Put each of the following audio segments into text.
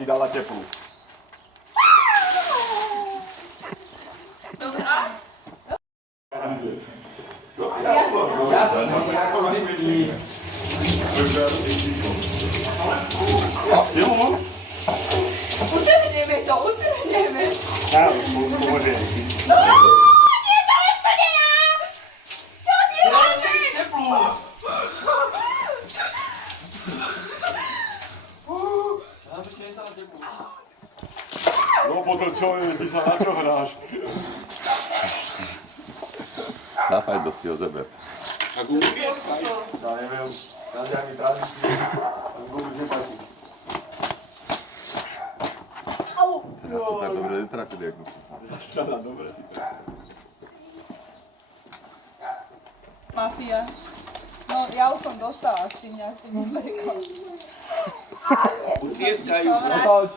ti dala teplú. Jasne, ako vždycky. Silno? Utrhneme to, utrhneme. Pomôže. Nie, to je splnená! Čo ti robíš? Teplú. Aby si nestala teplú. No potom čo, ty sa na čo hráš? Dávaj do si ho zeber. A gumu vieskaj? Ja neviem, na nejaký tradícii. A gumu nepáči. Teraz sa tak dobre netrafili, ako si. Zastrada, dobre si to. Mafia. No, ja už som dostala s tým nejakým numerikom. Utieskajú. Poď.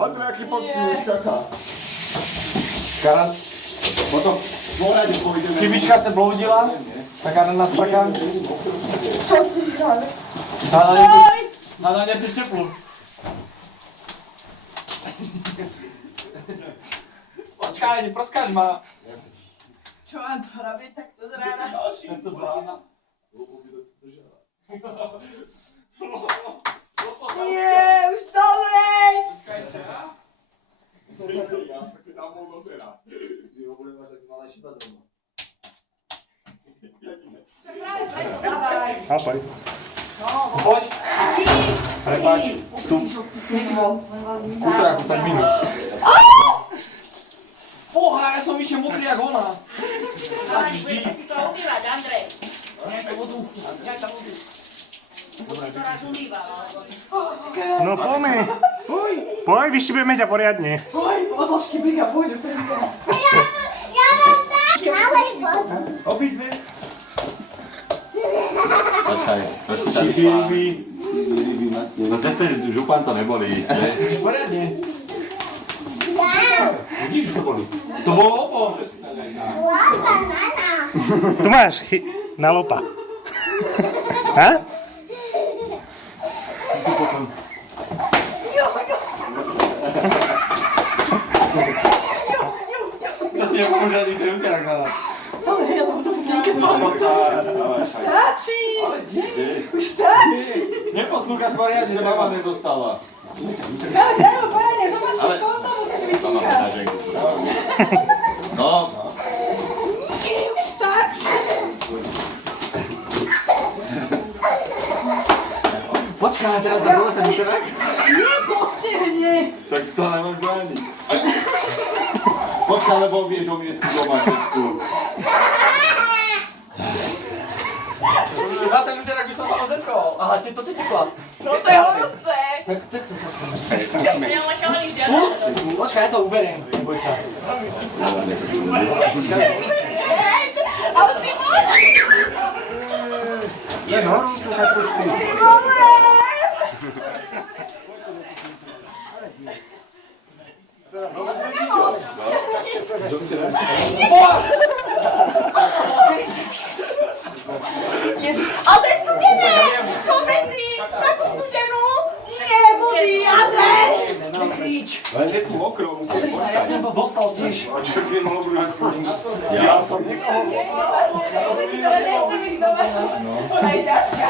Andrej, aký pocit už čaká. Karan. Potom v porade pôjdeme. Chybička se bloudila. Tak Karan nás čaká. Čo ti dáme? Hada, nechceš teplú. Počkaj, neproskáš ma. Čo mám to robiť takto z rána? Tento z rána. Nie, už dobrej! Ja však si tam bol doteraz. Ty ho budem mať tak malé šiba doma. Chápaj. Poď. Prepáč. Vstup. Kútraku, 5 minút. Boha, ja som vyššie mokrý jak ona. Budeš si to umývať, Andrej. Nejaká vodu. Musíš to raz umývať. No poďme. Poď, vyšibujeme ťa poriadne. Oj, odložky briga pôjdu tričo. Ja mám tak malej fotu. Obidve. Počkaj, trošku tam išla. No cez ten župan to neboli. Poriadne. Ja. Vidíš, to boli. To bolo opo. Lapa, nana. Tu máš na lopa. Ha? To ti nepomôže ani si uterak na nás. Ale hej, lebo to sú tenké nohy. Stačí! Už stačí! Neposlúchaš poriadne, že mama nedostala. Daj ho poriadne, zobač, koľko musíš vytýkať. No, Už stačí! Počkaj, teraz dá dole ten uterak. Nie, postihne! však si to nemám brániť. Počkaj, lebo vieš o mne tú domáčečku. Na ten uterak by som sa moc neschoval. Aha, to ti tepla. No to je horúce! Tak som to. Ja len kalení žiadam. Počkaj, ja to uberiem. Neboj sa. Ale ty vole! Len horúčku sa puští. Ty vole! Ježiš, ale to je studené! Čo si? Takú studenú? Nie, budí, Andrej! Nekrič! Len je tu mokro, musím Pozri sa, ja som to dostal tiež. A čo si mohol na Ja som nikoho... Ona je ťažká.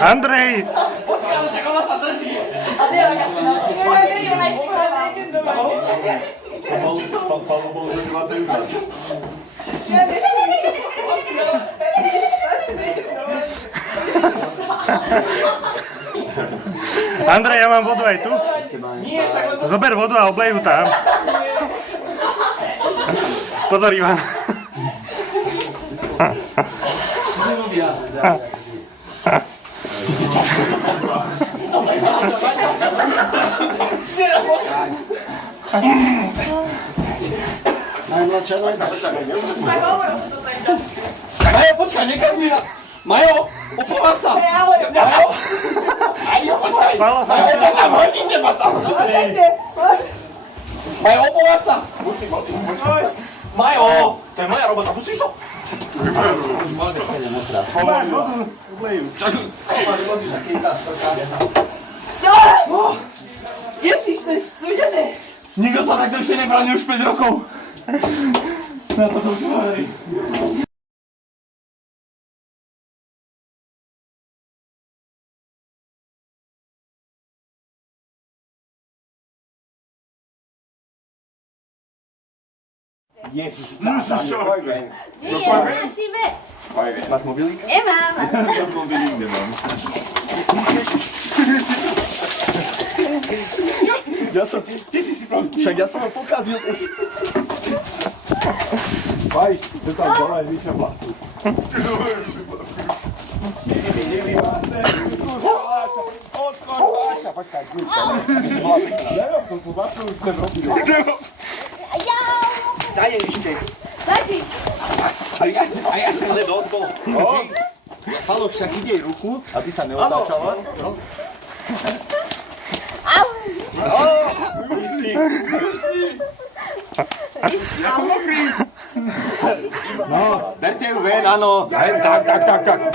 Andrej! Počkaj, však ona sa drží. Adela, Gastina. Ona je škoda. Paolo bol že dva tenda. Ja neviem. Andrej, ja mám vodu aj tu. Nie, však len to... Zober vodu a oblej ju tam. Pozor, Ivan. nerobia. Najmladšia, najdražšia. Však hovoril, že toto je ťažké. Majo, počkaj, nekaz mi na... Majo, opováž sa. Majo. Majo, počkaj. Palo sa. Majo, hodíte ma tam. Majo, opováž sa. Majo. To je moja robota, pustíš to? Máš vodu, oblejú. Ježiš, to je studené. Nikto sa takto ešte nebránil už 5 rokov. Na to už hovorí. Ježiš. Nie, máš ibe. Máš mobilík? Nemám. Mobilík nemám. Ty si proste. Však ja som ho pokazil. Vaj, to tam dole, vyššia placu. Daj jej ešte. Stačí. A ja chcem len odbol. Palo, však ide ruku, aby sa neotáčala. Au. Ja som mokrý. No, berte ju ven, áno. Tak.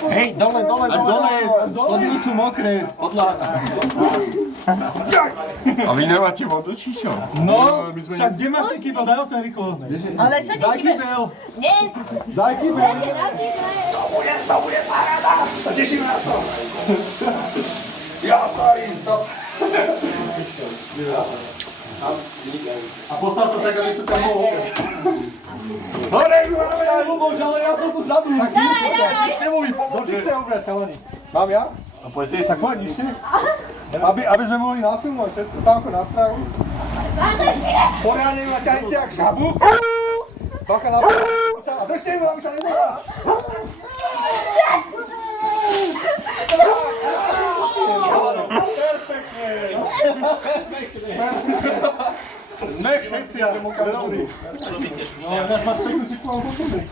Hej, dole. Až dole. Spodiny sú mokré. A vy nemáte vodu, či čo? No, však kde máš ten kýbel? Daj ho sem rýchlo. Ale čo ti Daj šibe? kýbel. Nie. Daj kýbel. Sa teším na to. A postav sa tak, aby sa tam mohol opäť. Hore, aj Luboš, ale ja som tu zabudol. Daj. Ešte mu vypomoc. Kto si chce obrať, chalani? Mám ja? A poďte, tak poď, nižšie. Aby sme mohli nafilmovať všetko tamko na prahu. Poriadne ju naťahajte jak žabu. Bacha na prahu. A držte ju, aby sa nebola. Sme všetci, ale dobrý. No, máš peknú čipku, ale posunúť.